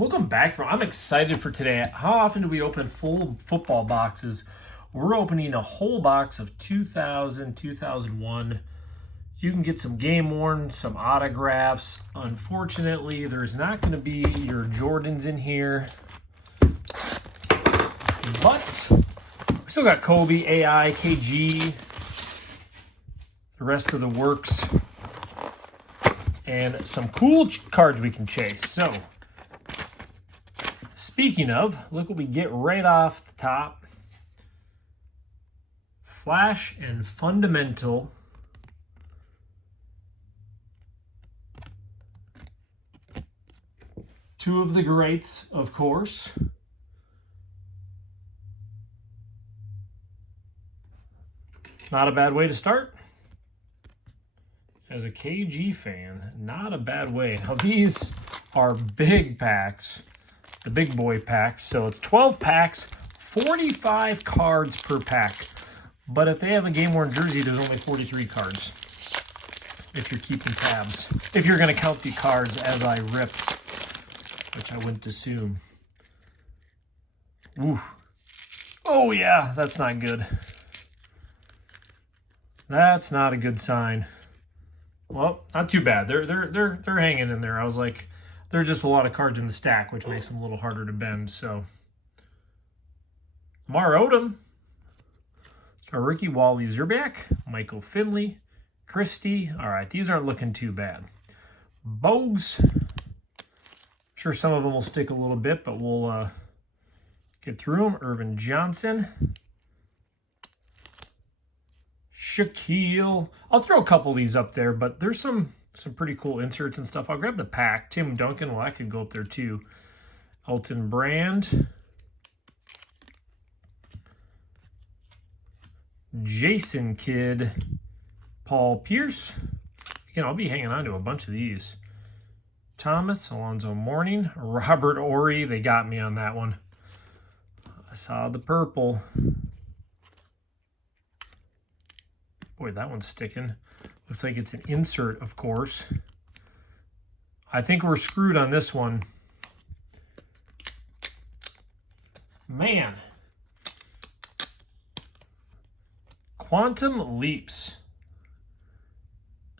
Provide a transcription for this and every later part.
Welcome back. I'm excited for today. How often do we open full football boxes? We're opening a whole box of 2000, 2001. You can get some game worn, some autographs. Unfortunately, there's not going to be your Jordans in here. But we still got Kobe, AI, KG, the rest of the works, and some cool cards we can chase. So, speaking of, look what we get right off the top. Flash and Fundamental. Two of the greats, of course. Not a bad way to start. As a KG fan, not a bad way. Now these are big packs. The big boy packs. So it's 12 packs, 45 cards per pack. But if they have a game-worn jersey, there's only 43 cards. If you're keeping tabs. If you're going to count the cards as I rip, which I wouldn't assume. Ooh. Oh yeah, that's not good. That's not a good sign. Well, not too bad. They're hanging in there. I was like, there's just a lot of cards in the stack, which makes them a little harder to bend. So, Lamar Odom, our rookie Wally Zerback, Michael Finley, Christie. All right, these aren't looking too bad. Bogues. I'm sure some of them will stick a little bit, but we'll get through them. Irvin Johnson. Shaquille. I'll throw a couple of these up there, but there's some pretty cool inserts and stuff. I'll grab the pack. Tim Duncan, well, I could go up there too. Elton Brand. Jason Kidd. Paul Pierce. Again, I'll be hanging on to a bunch of these. Thomas, Alonzo Mourning. Robert Ory. They got me on that one. I saw the purple. Boy, that one's sticking. Looks like it's an insert, of course. I think we're screwed on this one. Man. Quantum Leaps.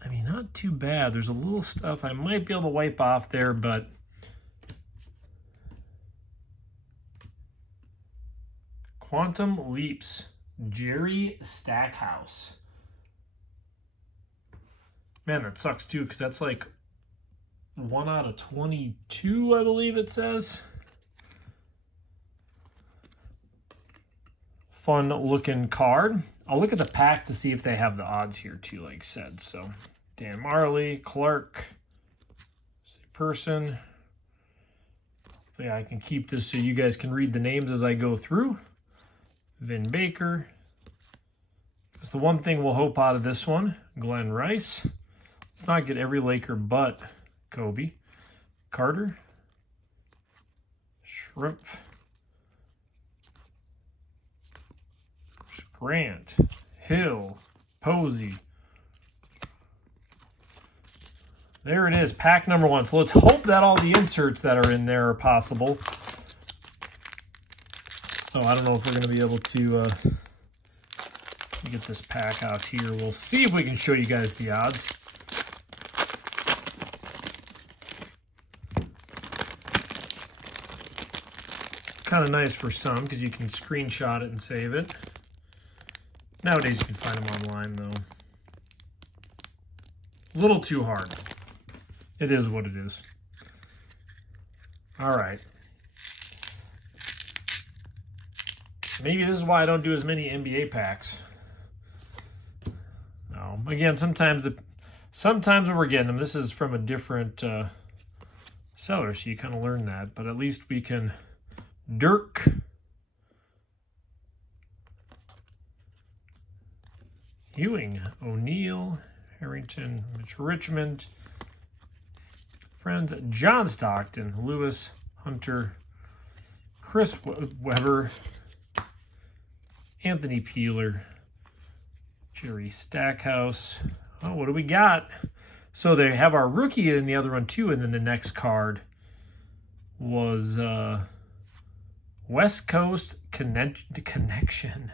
I mean, not too bad. There's a little stuff I might be able to wipe off there, but Quantum Leaps. Jerry Stackhouse. Man, that sucks too, because that's like 1 out of 22, I believe it says. Fun looking card. I'll look at the pack to see if they have the odds here too, like I said. So, Dan Marley, Clark, person. Hopefully I can keep this so you guys can read the names as I go through. Vin Baker. That's the one thing we'll hope out of this one. Glenn Rice. Let's not get every Laker but Kobe. Carter. Shrimp. Grant. Hill. Posey. There it is, pack number 1. So let's hope that all the inserts that are in there are possible. Oh, I don't know if we're going to be able to get this pack out here. We'll see if we can show you guys the odds. It's kind of nice for some because you can screenshot it and save it. Nowadays you can find them online though. A little too hard. It is what it is. All right. Maybe this is why I don't do as many NBA packs. No, again, sometimes when we're getting them, this is from a different seller, so you kind of learn that. But at least we can Dirk, Ewing, O'Neal, Harrington, Mitch Richmond, friend John Stockton, Lewis, Hunter, Chris Webber, Anthony Peeler, Jerry Stackhouse. Oh, what do we got? So they have our rookie in the other one too, and then the next card was West Coast Connection.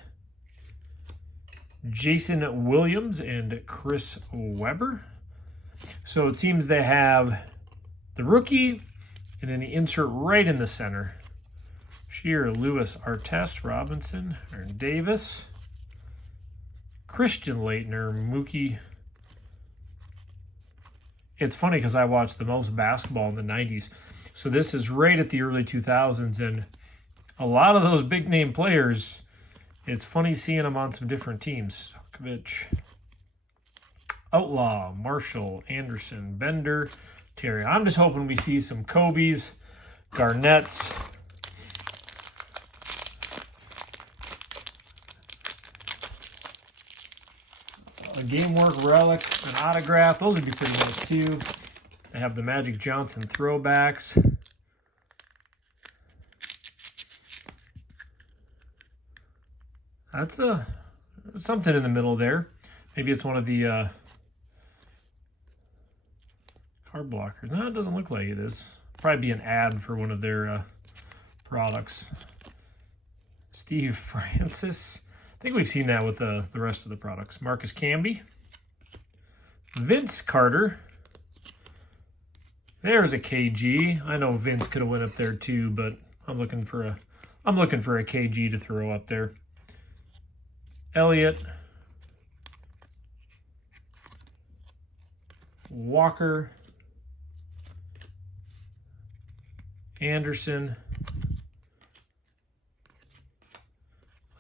Jason Williams and Chris Webber. So it seems they have the rookie and then the insert right in the center. Shear, Lewis, Artest, Robinson, Aaron Davis, Christian Laettner, Mookie. It's funny because I watched the most basketball in the 90s. So this is right at the early 2000s, and a lot of those big name players, it's funny seeing them on some different teams. Djokovic, Outlaw, Marshall, Anderson, Bender, Terry. I'm just hoping we see some Kobe's, Garnett's, a game work relic, an autograph. Those would be pretty nice too. They have the Magic Johnson throwbacks. That's something in the middle there. Maybe it's one of the card blockers. No, it doesn't look like it is. Probably be an ad for one of their products. Steve Francis. I think we've seen that with the rest of the products. Marcus Camby. Vince Carter. There's a KG. I know Vince could have went up there too, but I'm looking for a KG to throw up there. Elliott. Walker. Anderson.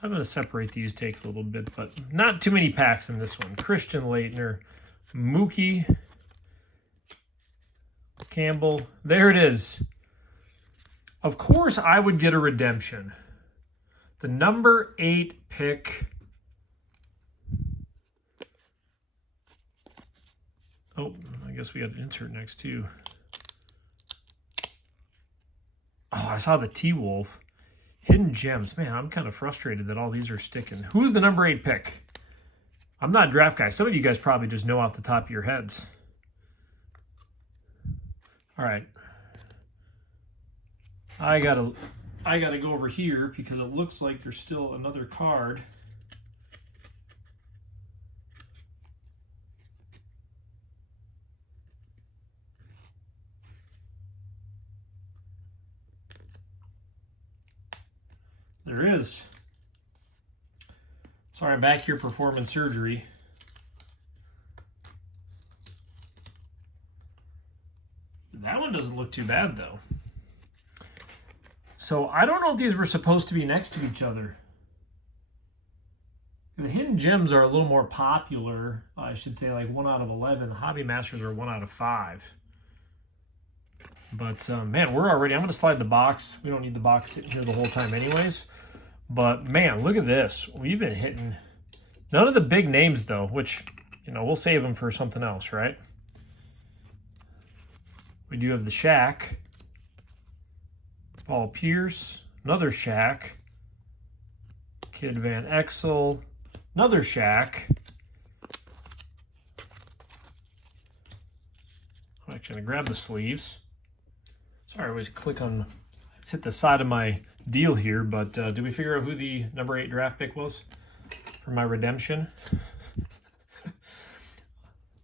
I'm going to separate these takes a little bit, but not too many packs in this one. Christian Laettner, Mookie, Campbell. There it is. Of course, I would get a redemption. The number 8 pick. Oh, I guess we got an insert next too. Oh, I saw the T-Wolf. Hidden Gems. Man, I'm kind of frustrated that all these are sticking. Who's the number 8 pick? I'm not a draft guy. Some of you guys probably just know off the top of your heads. All right. I gotta go over here because it looks like there's still another card. There is. Sorry, I'm back here performing surgery. That one doesn't look too bad, though. So I don't know if these were supposed to be next to each other. The Hidden Gems are a little more popular. I should say like 1 out of 11. Hobby Masters are 1 out of 5. But, man, I'm going to slide the box. We don't need the box sitting here the whole time anyways. But, man, look at this. We've been hitting none of the big names, though, which, you know, we'll save them for something else, right? We do have the Shaq. Paul Pierce. Another Shaq. Kid Van Exel. Another Shaq. I'm actually going to grab the sleeves. Sorry, I always click on, let's hit the side of my deal here, but did we figure out who the number 8 draft pick was for my redemption?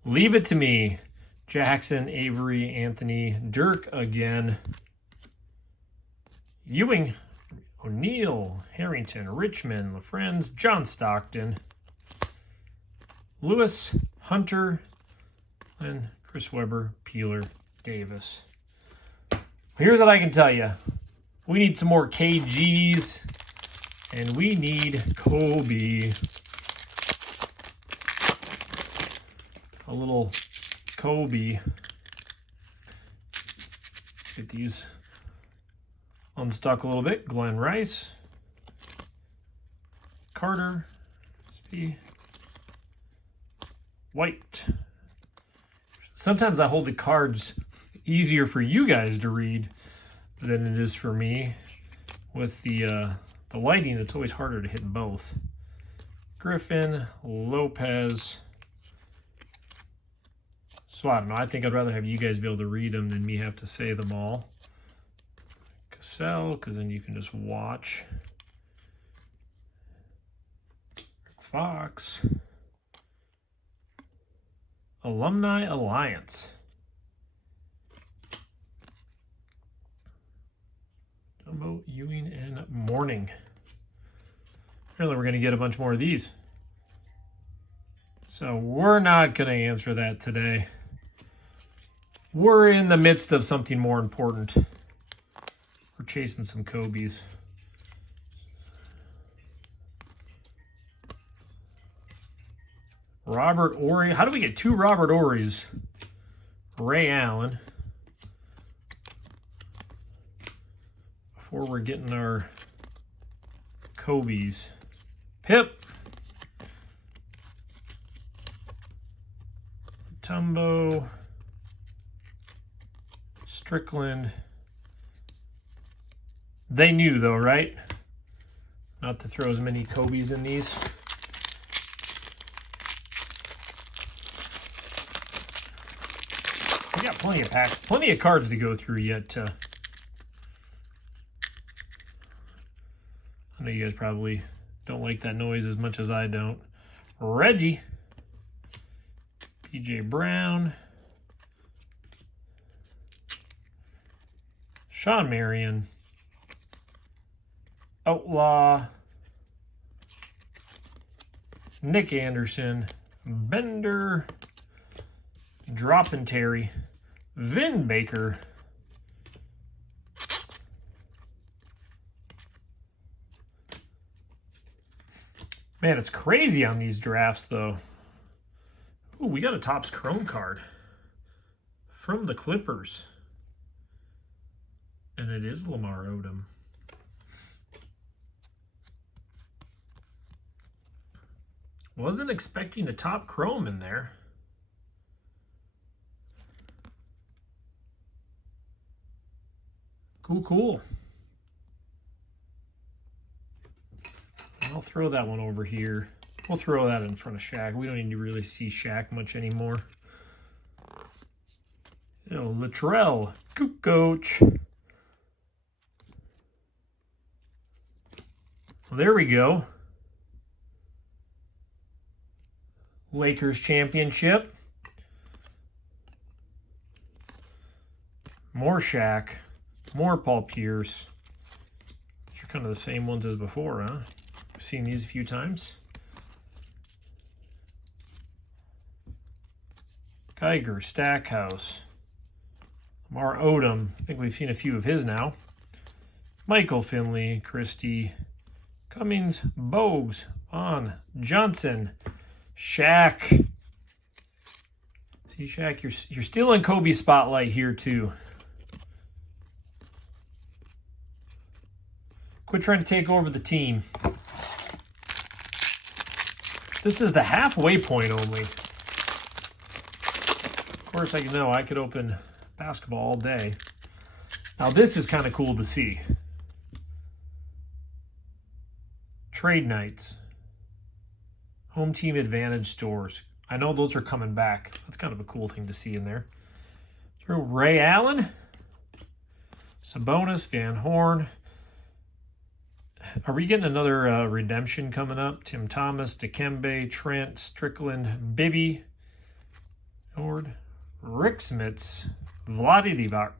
Leave it to me. Jackson, Avery, Anthony, Dirk again. Ewing, O'Neal, Harrington, Richmond, LaFrenz, John Stockton, Lewis, Hunter, and Chris Webber, Peeler, Davis. Here's what I can tell you. We need some more KGs, and we need Kobe. A little Kobe. Get these unstuck a little bit. Glenn Rice. Carter. SP. White. Sometimes I hold the cards easier for you guys to read than it is for me. With the lighting, it's always harder to hit both. Griffin, Lopez. So I don't know. I think I'd rather have you guys be able to read them than me have to say them all. Cassell, because then you can just watch. Fox. Alumni Alliance. Dumbo, Ewing, and Morning. Apparently we're going to get a bunch more of these. So we're not going to answer that today. We're in the midst of something more important. We're chasing some Kobe's. Robert Ory. How do we get 2 Robert Orys? Ray Allen. Before we're getting our Kobe's. Pip. Tumbo. Strickland. They knew though, right? Not to throw as many Kobe's in these. We got plenty of packs, plenty of cards to go through yet. I know you guys probably don't like that noise as much as I don't. Reggie. PJ Brown. Sean Marion. Outlaw. Nick Anderson. Bender. Droppin' Terry. Vin Baker. Man, it's crazy on these drafts, though. Ooh, we got a Topps Chrome card from the Clippers. And it is Lamar Odom. Wasn't expecting a top Chrome in there. Cool. I'll throw that one over here. We'll throw that in front of Shaq. We don't need to really see Shaq much anymore. You know, Latrell, Coach. Well, there we go. Lakers championship. More Shaq. More Paul Pierce. These are kind of the same ones as before, huh? I've seen these a few times. Geiger, Stackhouse. Lamar Odom. I think we've seen a few of his now. Michael Finley, Christie, Cummings, Bogues, Vaughn, Johnson, Shaq. See, Shaq, you're still in Kobe spotlight here too. Quit trying to take over the team. This is the halfway point only. Of course, I could open basketball all day. Now this is kind of cool to see. Trade nights. Home team advantage stores. I know those are coming back. That's kind of a cool thing to see in there. Throw Ray Allen. Sabonis, Van Horn. Are we getting another redemption coming up? Tim Thomas, Dikembe, Trent, Strickland, Bibby, Nord, Rick Smits, Vlade Divac.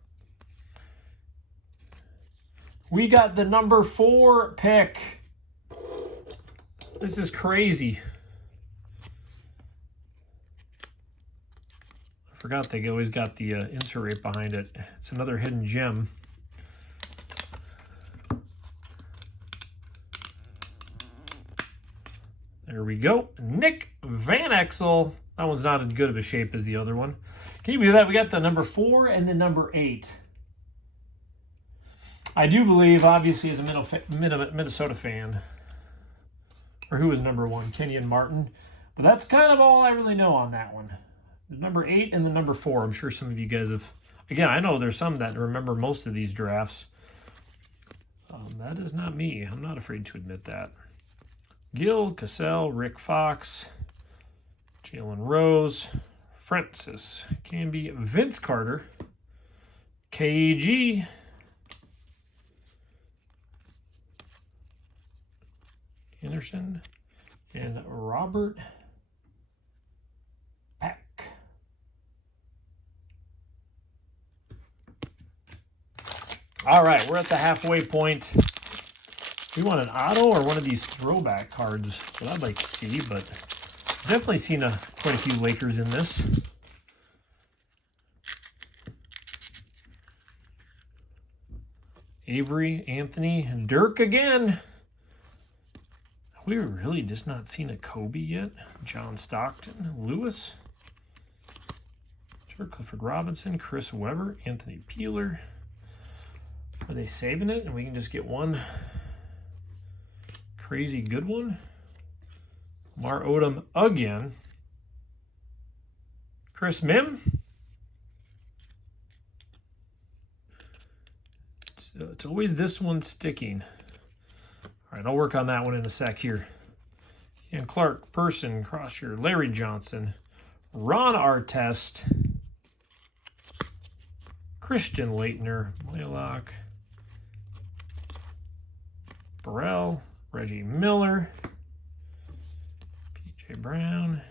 We got the number 4 pick. This is crazy. I forgot they always got the insert rate behind it. It's another hidden gem. There we go. Nick Van Exel. That one's not as good of a shape as the other one. Can you believe that? We got the number 4 and the number 8. I do believe, obviously, as a Minnesota fan, or who was number 1, Kenyon Martin. But that's kind of all I really know on that one. The number 8 and the number 4. I'm sure some of you guys have... Again, I know there's some that remember most of these drafts. That is not me. I'm not afraid to admit that. Gill, Cassell, Rick Fox, Jalen Rose, Francis Camby, Vince Carter, KG, Anderson, and Robert Pack. All right, we're at the halfway point. We want an auto or one of these throwback cards that I'd like to see, but definitely seen quite a few Lakers in this. Avery, Anthony, Dirk again. We've really just not seen a Kobe yet. John Stockton, Lewis, Clifford Robinson, Chris Webber, Anthony Peeler. Are they saving it and we can just get one crazy good one? Lamar Odom again. Chris Mim. It's always this one sticking. All right, I'll work on that one in a sec here. And Clark, Person, Crosser, Larry Johnson, Ron Artest, Christian Laettner, Blaylock, Burrell, Reggie Miller, P.J. Brown.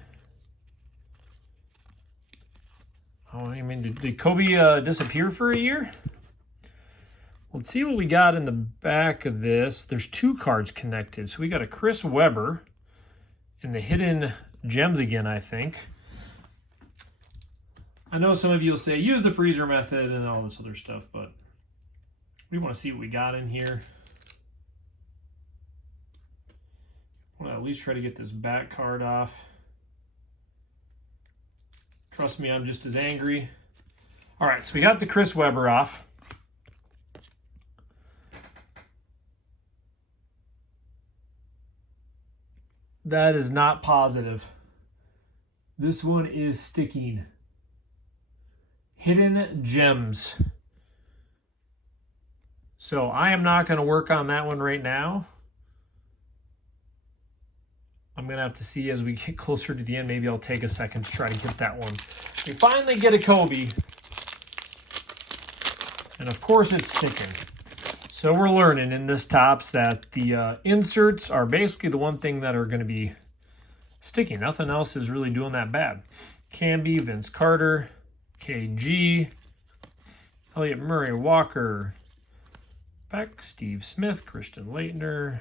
Oh, I mean, did Kobe disappear for a year? Let's see what we got in the back of this. There's 2 cards connected. So we got a Chris Webber in the hidden gems again, I think. I know some of you will say, use the freezer method and all this other stuff, but we want to see what we got in here. I want to at least try to get this back card off. Trust me, I'm just as angry. All right, so we got the Chris Webber off. That is not positive. This one is sticking. Hidden gems. So I am not going to work on that one right now. I'm going to have to see as we get closer to the end. Maybe I'll take a second to try to get that one. We finally get a Kobe. And of course it's sticking. So we're learning in this Topps that the inserts are basically the one thing that are going to be sticking. Nothing else is really doing that bad. Camby, Vince Carter, KG, Elliott Murray, Walker, Beck, Steve Smith, Christian Laettner,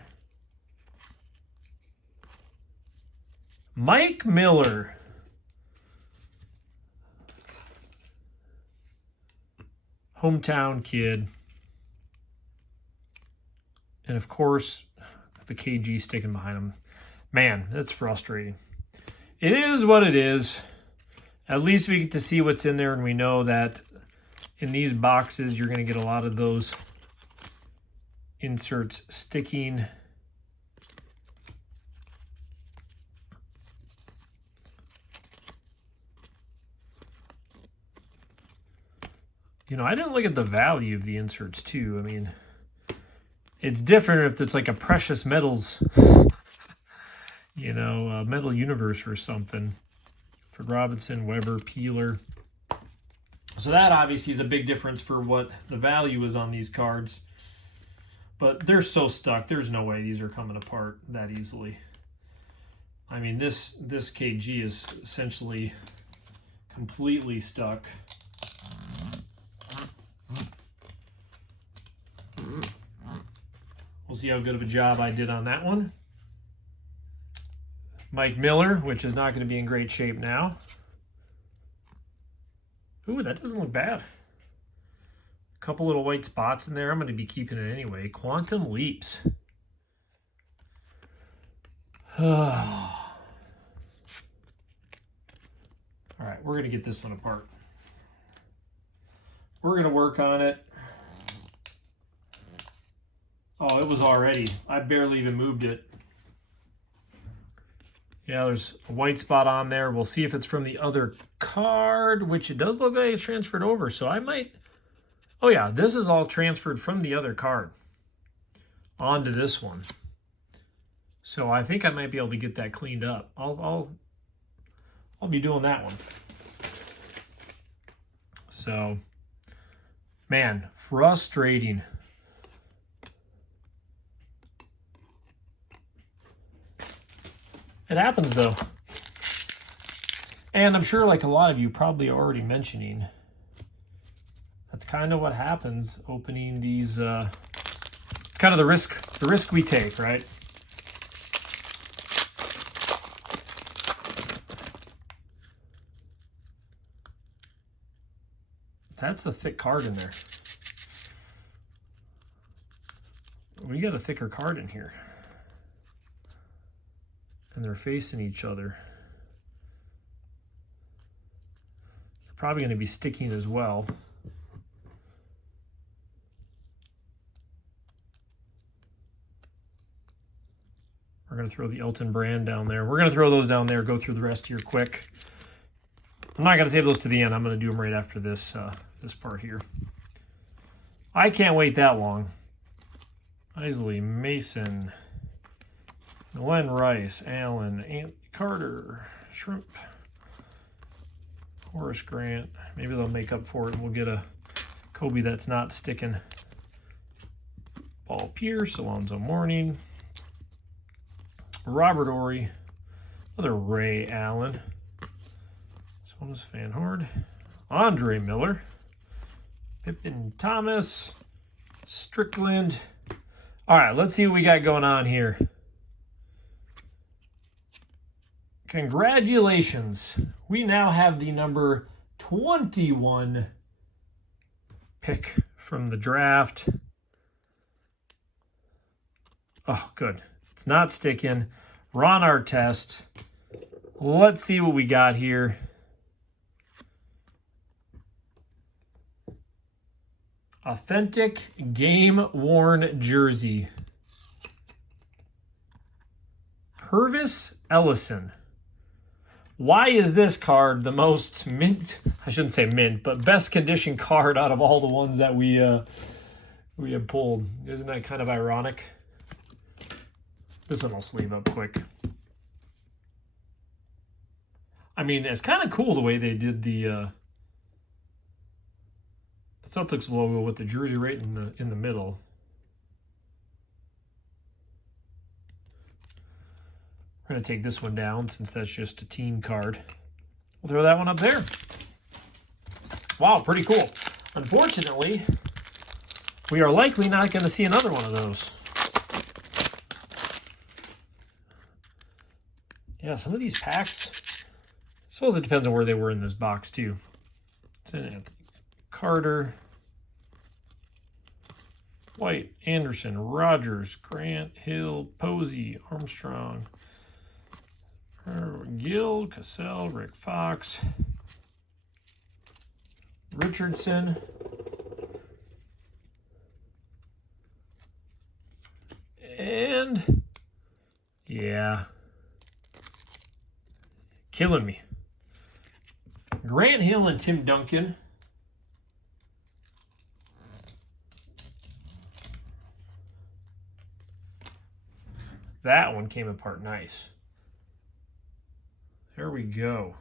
Mike Miller, hometown kid. And of course, the KG sticking behind him. Man, that's frustrating. It is what it is. At least we get to see what's in there, and we know that in these boxes, you're going to get a lot of those inserts sticking. You know, I didn't look at the value of the inserts, too. I mean, it's different if it's like a precious metals, you know, metal universe or something. For Robinson, Weber, Peeler. So that obviously is a big difference for what the value is on these cards. But they're so stuck. There's no way these are coming apart that easily. I mean, this KG is essentially completely stuck. We'll see how good of a job I did on that one. Mike Miller, which is not going to be in great shape now. Ooh, that doesn't look bad. A couple little white spots in there. I'm going to be keeping it anyway. Quantum Leaps. All right, we're going to get this one apart. We're going to work on it. Oh, it was already. I barely even moved it. Yeah, there's a white spot on there. We'll see if it's from the other card, which it does look like it's transferred over. So I might... Oh, yeah, this is all transferred from the other card onto this one. So I think I might be able to get that cleaned up. I'll be doing that one. So, man, frustrating. It happens, though. And I'm sure, like a lot of you probably are already mentioning, that's kind of what happens opening these, kind of the risk we take, right? That's a thick card in there. We got a thicker card in here. And they're facing each other. They're probably going to be sticking as well. We're going to throw the Elton brand down there. We're going to throw those down there, go through the rest here quick. I'm not going to save those to the end. I'm going to do them right after this, this part here. I can't wait that long. Isley, Mason, Glenn Rice, Allen, Carter, Shrimp, Horace Grant. Maybe they'll make up for it and we'll get a Kobe that's not sticking. Paul Pierce, Alonzo Mourning, Robert Ory, another Ray Allen. This one is Van Horde, Andre Miller, Pippen Thomas, Strickland. All right, let's see what we got going on here. Congratulations. We now have the number 21 pick from the draft. Oh, good. It's not sticking. Ron Artest. Let's see what we got here. Authentic game-worn jersey. Purvis Ellison. Why is this card the most mint, I shouldn't say mint, but best condition card out of all the ones that we have pulled? Isn't that kind of ironic? This one will sleeve up quick. I mean, it's kind of cool the way they did the Celtics logo with the jersey right in the middle. We're going to take this one down since that's just a team card. We'll throw that one up there. Wow, pretty cool. Unfortunately, we are likely not going to see another one of those. Yeah, some of these packs, I suppose it depends on where they were in this box too. Anthony Carter, White, Anderson, Rogers, Grant, Hill, Posey, Armstrong, Gill, Cassell, Rick Fox, Richardson, and yeah, killing me. Grant Hill and Tim Duncan. That one came apart nice. There we go.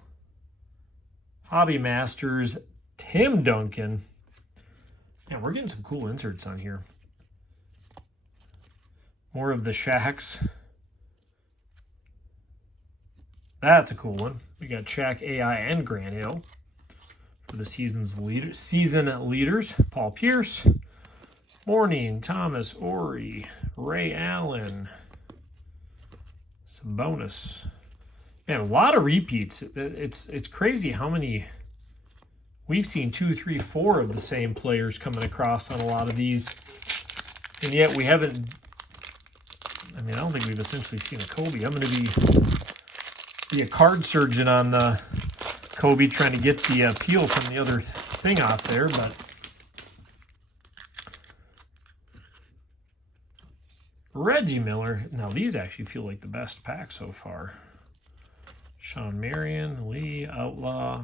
Hobby Masters, Tim Duncan. Man, we're getting some cool inserts on here. More of the Shaqs. That's a cool one. We got Shaq, AI, and Grant Hill for the season leaders. Paul Pierce, Mourning, Thomas, Ory, Ray Allen. Some bonus. Man, a lot of repeats. It's crazy how many we've seen 2, 3, 4 of the same players coming across on a lot of these. And yet we haven't, I mean, I don't think we've essentially seen a Kobe. I'm going to be a card surgeon on the Kobe, trying to get the peel from the other thing off there, but Reggie Miller. Now, these actually feel like the best pack so far. Sean Marion, Lee, Outlaw,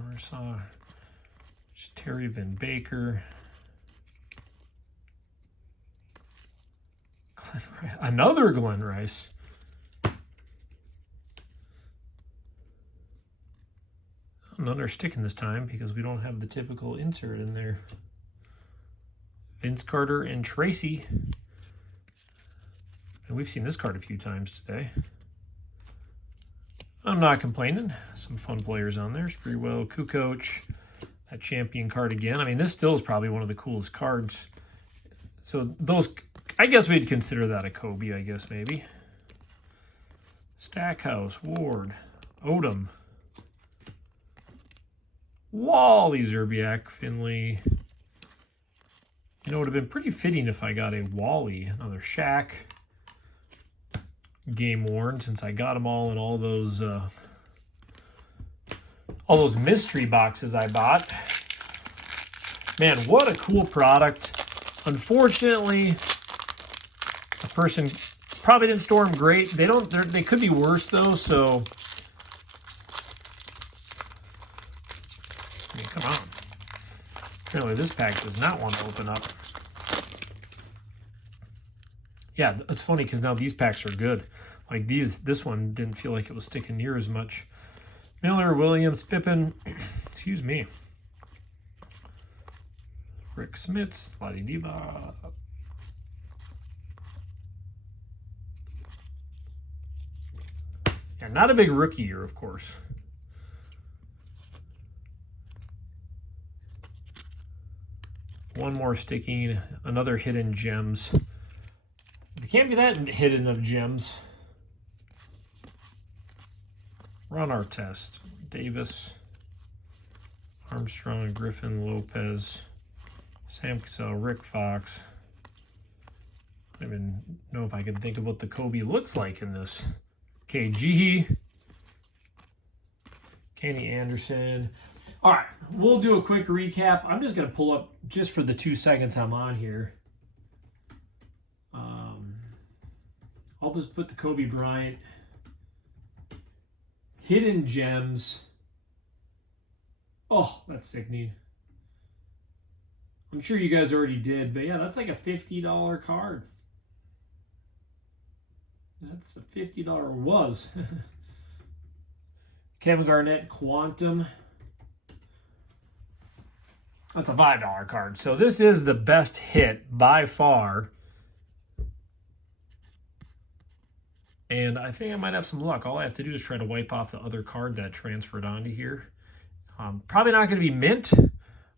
Terry Van Baker. Glenn Rice. Another Glenn Rice. None are sticking this time because we don't have the typical insert in there. Vince Carter and Tracy. And we've seen this card a few times today. I'm not complaining. Some fun players on there. Sprewell, Kukoc, that champion card again. I mean, this still is probably one of the coolest cards. So those, I guess we'd consider that a Kobe, I guess, maybe. Stackhouse, Ward, Odom, Wally, Zerbiak, Finley. You know, it would have been pretty fitting if I got a Wally, another Shaq. Game worn, since I got them all in all those mystery boxes I bought. Man, what a cool product. Unfortunately, the person probably didn't store them great. They could be worse though, so I mean, come on. Apparently this pack does not want to open up. Yeah, it's funny because now these packs are good. Like this one didn't feel like it was sticking near as much. Miller, Williams, Pippen, excuse me. Rick Smits, Vlade Diva. Yeah, not a big rookie year, of course. One more sticking, another hidden gems. It can't be that hidden of gems. Ron Artest, Davis, Armstrong, Griffin, Lopez, Sam Cassell, Rick Fox. I don't even know if I can think of what the Kobe looks like in this. KG, Kenny Anderson. All right, we'll do a quick recap. I'm just going to pull up just for the 2 seconds I'm on here. I'll just put the Kobe Bryant hidden gems. Oh, that's sickening. I'm sure you guys already did, but yeah, that's like a $50 card. That's a $50 was. Kevin Garnett Quantum. That's a $5 card. So this is the best hit by far. And I think I might have some luck. All I have to do is try to wipe off the other card that transferred onto here. Probably not going to be mint,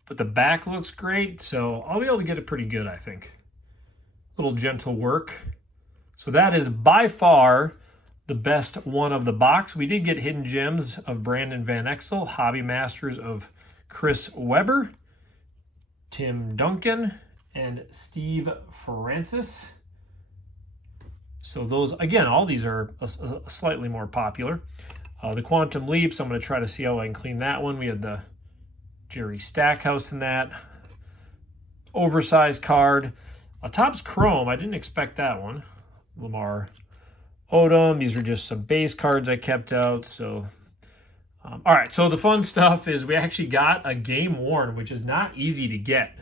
but the back looks great. So I'll be able to get it pretty good, I think. Little gentle work. So that is by far the best one of the box. We did get hidden gems of Brandon Van Exel, Hobby Masters of Chris Webber, Tim Duncan, and Steve Francis. So those, again, all these are slightly more popular. The Quantum Leaps, I'm going to try to see how I can clean that one. We had the Jerry Stackhouse in that. Oversized card. Topps Chrome, I didn't expect that one. Lamar Odom, these are just some base cards I kept out. So, all right, so the fun stuff is we actually got a game worn, which is not easy to get.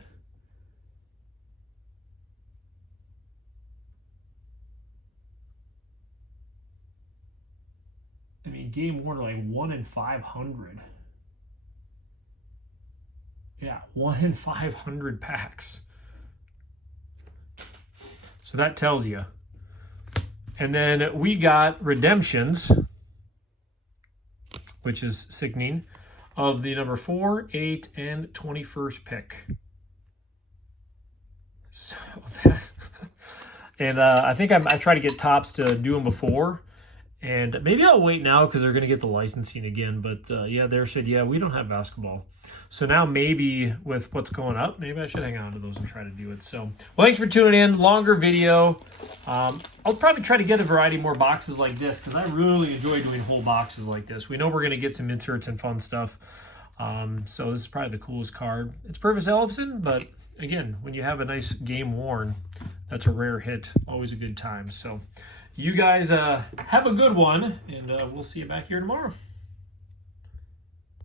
I mean, game worn like 1 in 500. Yeah, 1 in 500 packs. So that tells you. And then we got redemptions, which is sickening, of the number 4, 8, and 21st pick. So that, and I think I tried to get Topps to do them before. And maybe I'll wait now because they're going to get the licensing again. But yeah, they said, yeah, we don't have basketball. So now maybe with what's going up, maybe I should hang on to those and try to do it. So, well, thanks for tuning in. Longer video. I'll probably try to get a variety more boxes like this because I really enjoy doing whole boxes like this. We know we're going to get some inserts and fun stuff. So this is probably the coolest card. It's Purvis Ellison, but again, when you have a nice game worn, that's a rare hit. Always a good time. So you guys have a good one, and we'll see you back here tomorrow.